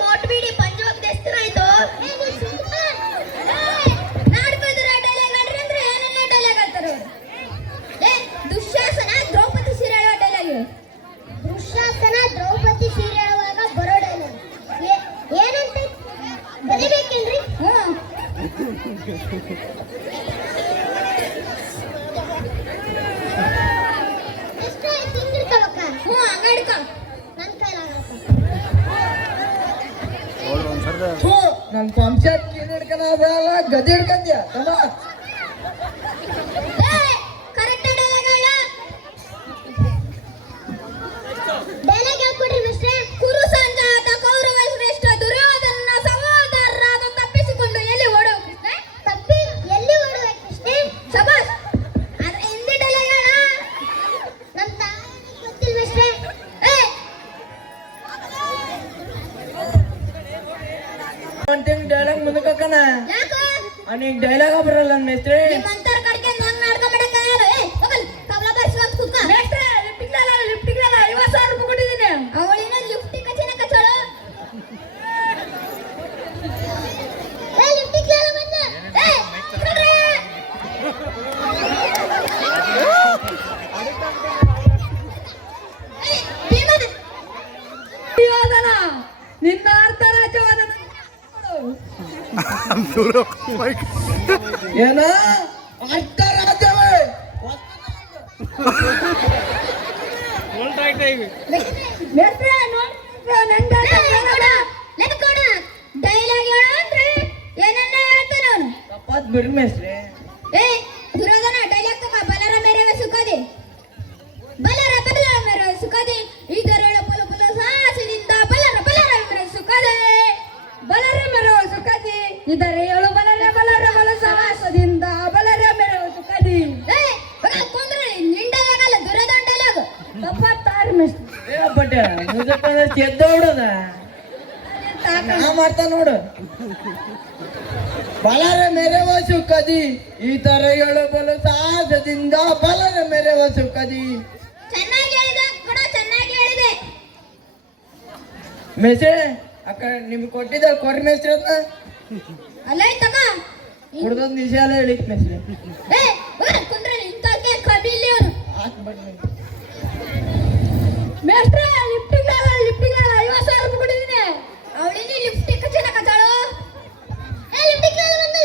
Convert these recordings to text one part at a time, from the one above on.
ಮೋಟ್ ಬಿಡಿ ಪಂಚವಕ್ ಎಷ್ಟರಾಯ್ತು ನಾಡ್ಕೋದ್ರ ಡೈಲಾಗ್ ಆಡ್ರಿ ಅಂದ್ರೆ ಏನೇನೇ ಡೈಲಾಗ್ ಆಡ್ತಾರ ದುಶ್ಯಾಸನ ದ್ರೌಪದಿ ಸೀರೆ ಹೇಳೋ ಡೈಲಾಗ್ ದುಶ್ಯಾಸನ ದ್ರೌಪದಿ ಸೀರೆ ಹೇಳುವಾಗ ಬರೋ ಡೈಲಾಗ್ ಏನಂತ ಬರಿಬೇಕೇನ್ರಿ ನನ್ನ ಪಂಚಾಯತ್ ಹಿಡ್ಕಲ್ಲ ಗದಿ ಹಿಡ್ಕಂದ್ಯ ಡೈಲಾಗ್ ಮುಂದಕ್ಕನ आणि ಡೈಲಾಗ್ ಬರಲ್ಲ ಮೇಸ್ತ್ರಿ ನಿಮ್ಮಂತರ ಕಡೆಗೆ ನಾನು ನಾಟಕ ಮಾಡಕ ಹೋಗಲ್ ಕಬಲ ಬರ್ಸ್ ಅಂತ ಕೂತ್ಕ ಮೇಸ್ತ್ರಿ ಲಿಫ್ಟಿಂಗ್ 50,000 ರೂಪಾಯಿ ಕೊಟ್ಟಿದ್ದೀನಿ ಅವಳಿನ ಲಿಫ್ಟಿಂಗ್ ಕಚೇನ ಕಚಾಳು ಲಿಫ್ಟಿಂಗ್ ಲಾಲ ಬಂದ ನಿನ್ನ ಅರ್ಥ ರಾಜವಾದ ಏನ ಅರ್ಥ ರಾಜ್ಯವೇ ಬಿಡ್ರಿ ಮೇಸ್ತ್ರಿ ದುರ್ಯೋಧನ ಡೈಲಾಗ್ ತಗ ಬಲರ ಮೇರೆ ಸುಖದಿ ಬಲರ ಮೇರೆ ಸುಖದಿ ಇದರಳ ಪುಲ ಪುಲ ಸಾಸಿನಿಂದ ಬಲರ ಮೇರೆ ಸುಖದೆ ಬಲರ ಮೇರೆ ಸುಖದಿ ಇದರ ಬಲರ ಬಲ ಸಾಹಸದಿಂದ ಬಲರ ಮೇರೆ ಸುಖದಿ ಕೊಂದ್ರೆ ನಿಂಡಾಗಲ್ಲ ದುರ್ಯೋಧನ ಡೈಲಾಗ್ ತಪ್ಪಾರು ಮೇಸ್ತ್ರಿ ಬಟ್ಟೆ ಚೆದ್ದೋಡದ ನಾ ಮಾಡ್ತಾ ನೋಡು ಬಲರ ಮೆರೆವ ಸುಖದಿ ಈ ತರ ಹೇಳು ಬಲು ಸಾಹಸದಿಂದ ಬಲರ ಮೆರೆವ ಸುಖದಿ ಚೆನ್ನಾಗಿ ಹೇಳಿದೆ ಕೂಡ ಚೆನ್ನಾಗಿ ಹೇಳಿದೆ ಮೇಸ್ತ್ರಿ ಅಕ್ಕ ನಿಮ್ಗೆ ಕೊಟ್ಟಿದ್ದ ಕೊಡ್ರಿ ಮೇಸ್ತ್ರಿ ಅಂತ ಅಲ್ಲ ತಗ ಕುಡ್ದೊಂದು ವಿಷಯ ಎಲ್ಲ ಹೇಳಿತ್ ಮೇಸ್ತ್ರಿ ಕುಂದ್ರೆ ಇಂತಕ್ಕೆ ಕಬಿಲಿ ಅವನು ಹಾಕಿ ಬನ್ನಿ ಮೇಸ್ಟ್ರೆ ಲಿಫ್ಟಿಂಗ್ 50,000 ರೂಪಾಯಿ ಕೊಟ್ಟಿದ್ದೀನಿ ಅವಳಿನಿ ಲಿಫ್ಟಿಂಗ್ ಕಚೇನ ಕಚಾಳು ಲಿಫ್ಟಿಂಗ್ ಬಂದ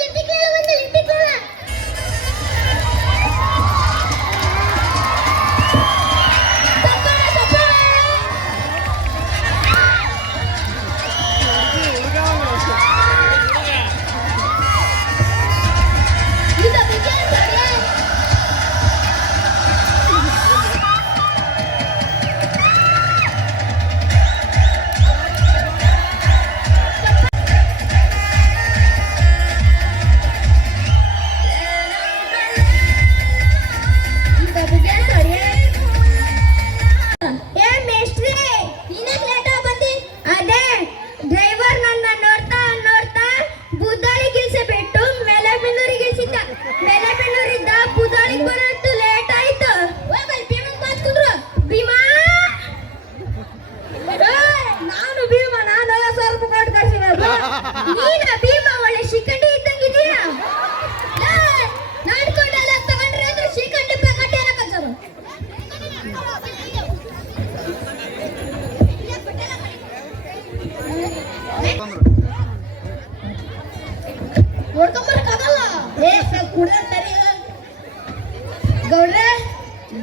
ಗೌಡ್ರೆ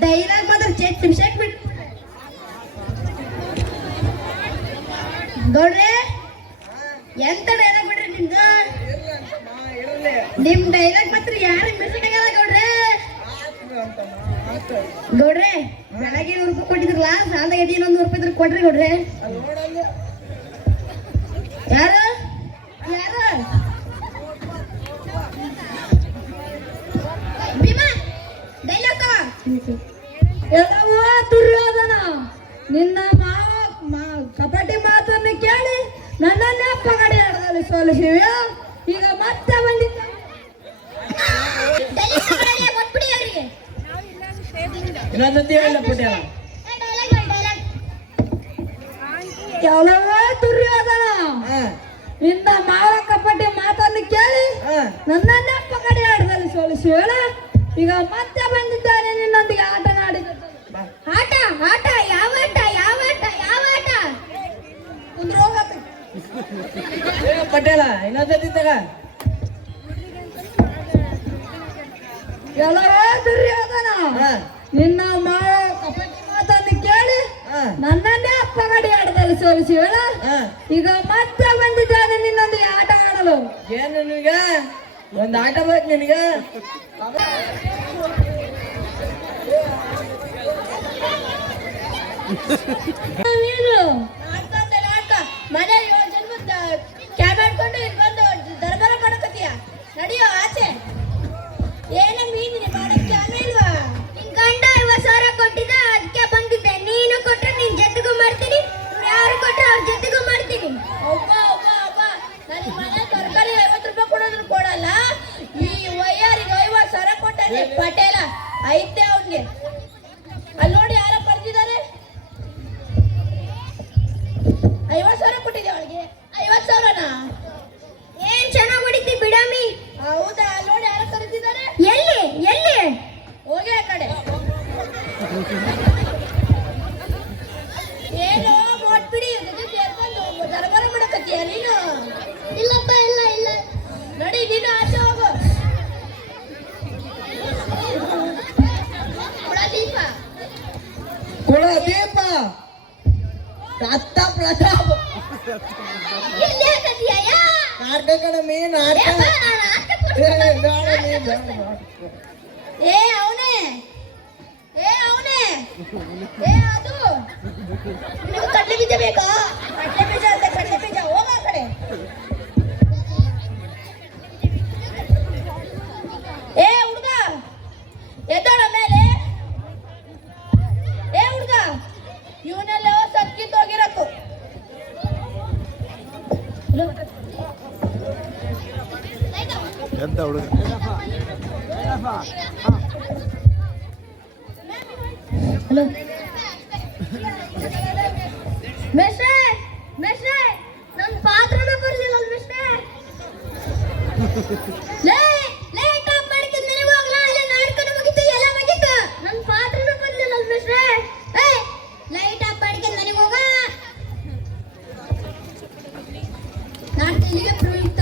ಡೈಲಾಗ್ ಮಾತ್ರ ಚೆಕ್ ಬಿಟ್ಟು ಗೌಡ್ರೆ ಎಂತ ಡೈಲಾಗ್ ಬಿಡ್ರಿ ನಿಮ್ದು ನಿಮ್ ಡೈಲಾಗ್ ಮಾತ್ರ ಯಾರಿಗೆ ಮೆಸೇಜ್ ಆಗಲ್ಲ ಗೌಡ್ರೆ ಗೌಡ್ರೆ ಬೆಳಗ್ಗೆ 100 ರೂಪಾಯಿ ಕೊಟ್ಟಿದ್ರಲ್ಲ ಸಾಲದಾಗ ಇನ್ನೊಂದು 100 ರೂಪಾಯಿ ಇದ್ರೆ ಕೊಡ್ರಿ ಗೌಡ್ರೆ ಯಾರು ಭೀಮಾ ಡೈಲಾಗ್ ಎಲ್ಲವೋ ದುರ್ಯೋಧನ ನಿನ್ನ ಕಪಟಿ ಮಾತನ್ನು ಕೇಳಿ ನನ್ನನ್ನೇ ಪಗಡೆ ಆಡದಲ್ಲಿ ಸೋಲಿಸಿವೆ ಈಗ ಮತ್ತೆ ಬಂದಿದ್ದ ಇನ್ನೊಂದು ಹೇಳ ಪುಟ್ಟ ಕೆಲವೇ ದುರ್ಯೋಧನ ಹಾ ನಿನ್ನ ಮಾವ ಕಪಟಿ ಮಾತನ್ನು ಕೇಳಿ ಹಾ ನನ್ನನ್ನೇ ಪಕಡಿ ಆಟದಲ್ಲಿ ಸೋಲಿಸಿ ಹೇಳ ಈಗ ಮತ್ತೆ ಬಂದಿದ್ದಾನೆ ನಿನ್ನೊಂದಿಗೆ ಆಟನಾಡಿದ ಬಾ. ಆಟ ಆಟ ಯಾವ ಆಟ ಯಾವ ಆಟ ಯಾವ ಆಟ ಏ ಪಟೇಲ ಇನ್ನೊಂದ್ಸತಿ ತಗ ಕೆಲವೇ ದುರ್ಯೋಧನ ಹಾ ನಿನ್ನ ಮಾವ ಕಪಟಿ ಮಾತನ್ನು ಕೇಳಿ ಹಾ ನನ್ನನ್ನೇ ಪಕಡಿ ಆಟದಲ್ಲಿ ಸೋಲಿಸಿ ಹೇಳ ಹಾ ಈಗ ಮತ್ತೆ ಬಂದಿದ್ದಾನೆ ನಿನ್ನೊಂದಿಗೆ ಆಟ ಆಡಲು ಏನು ನಿನಗೆ ಒಂದು ಆಟ ಬೇಕು ನಿನಗೆ ನೀನು ಮನೆ 7 ಜನ ಕ್ಯಾಬ್ ಮಾಡ್ಕೊಂಡು ಇಲ್ಲಿ ಬಂದು ದರ್ಬಾರ ಮಾಡಕತ್ತೀಯ ನಡಿಯೋ ಆಚೆ ಏನ ಮೀನಿನ ಮಾಡಕ್ಕೆ ಆಮೇಲ್ವಾ ನಿನ್ ಗಂಡ 50,000 ಕೊಟ್ಟಿದ್ದ ಅದಕ್ಕೆ ಬಂದಿದ್ದೆ ನೀನು ಕೊಟ್ರೆ ನಿನ್ ಜೊತೆಗೂ ಮಾಡ್ತೀನಿ ಯಾರು ಕೊಟ್ರೆ ಅವ್ರ ಜೊತೆಗೂ ಮಾಡ್ತೀನಿ ಒಬ್ಬ ಒಬ್ಬ ಒಬ್ಬ ನನ್ನ ಮನೆ ತರಕಾರಿ 50 ರೂಪಾಯಿ ಕೊಡೋದ್ರು ಕೊಡಲ್ಲ ಈ ವಯ್ಯಾರಿಗೆ 50,000 ಕೊಟ್ಟಾನೆ ಪಟೇಲ ಐತೆ ಅವ್ನಿಗೆ ಅಲ್ಲಿ ನೋಡಿ ಯಾರೋ ಕರೆದಿದ್ದಾರೆ 50,000 ಕೊಟ್ಟಿದ್ದೆ ಅವಳಿಗೆ 50,000ನಾ ಏನ್ ಚೆನ್ನಾಗಿ ಹೊಡಿತಿ ಬಿಡಮಿ ಹೌದಾ ನೋಡಿ ಯಾರು ಕರೆದಿದ್ದಾರೆ ಎಲ್ಲಿ ಎಲ್ಲಿ ಹೋಗಿ ಆ ಕಡೆ ಏನೋ ಮಾಡ್ಬಿಡಿ ಸೇರ್ಕೊಂಡು ದರ್ಬಾರ ಮಾಡಕತ್ತೀಯ ನೀನು ಇಲ್ಲಪ್ಪ ಇಲ್ಲ ಇಲ್ಲ ನಡಿ ನೀನು ಆಚೆ ಹೋಗು ದೀಪ ಕುಲದೀಪ ದತ್ತ ಪ್ರತಾಪ್ ಎಲ್ಲಿ ಹಾಕತ್ತೀಯ ನಾಟಕ ಕಣಮಿ ನಾಟಕ ಏ ಬೇಡ ನೀ ಬೇಡ ಏ ಅವನೇ ಏ ಅವನೇ ಏ ಅದು ನಿನಗೆ ಕಡ್ಲೆ ಬೀಜ ಬೇಕಾ ಕಡ್ಲೆ ಬೀಜ ಅಂತ ಕಡ್ಲೆ ಬೀಜ ಹೋಗ ಆ ಕಡೆ ಏ ಹುಡುಗ ಎದ್ದೋಳ ಮೇಲೆ ಏ ಹುಡುಗ ಇವನೆಲ್ಲ ಸತ್ಕಿತ್ ಹೋಗಿರಕ್ಕು ಎಂತ ಹುಡುಗ ಹಲೋ ಮೆಸ್ಟ್ರೆ ಮೆಸ್ಟ್ರೆ ನನ್ನ ಪಾತ್ರನ ಬರ್ಲಿಲ್ಲ ಮೆಸ್ಟ್ರೆ ಲೇ ಲೇ ಟಾಪ್ ಮಾಡ್ಕೊಂಡು ನನಗೆ ಹೋಗ್ಲಾ ಅಲ್ಲೇ ನಾಟಕನ ಮುಗಿತು ಎಲ್ಲ ಮುಗಿತು ನನ್ನ ಪಾತ್ರನ ಬರ್ಲಿಲ್ಲ ಮೆಸ್ಟ್ರೆ ಏ ಲೈಟ್ ಆಫ್ ಮಾಡ್ಕೊಂಡು ನನಗೆ ಹೋಗ ನಾಟಕ ಇಲ್ಲಿಗೆ ಪ್ರಯುಕ್ತ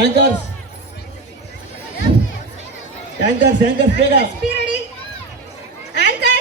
ಆಂಕರ್ಸ್ ಆಂಕರ್ಸ್ ಆಂಕರ್ಸ್ ಬೇಗ ರೆಡಿ ಆಂಕರ್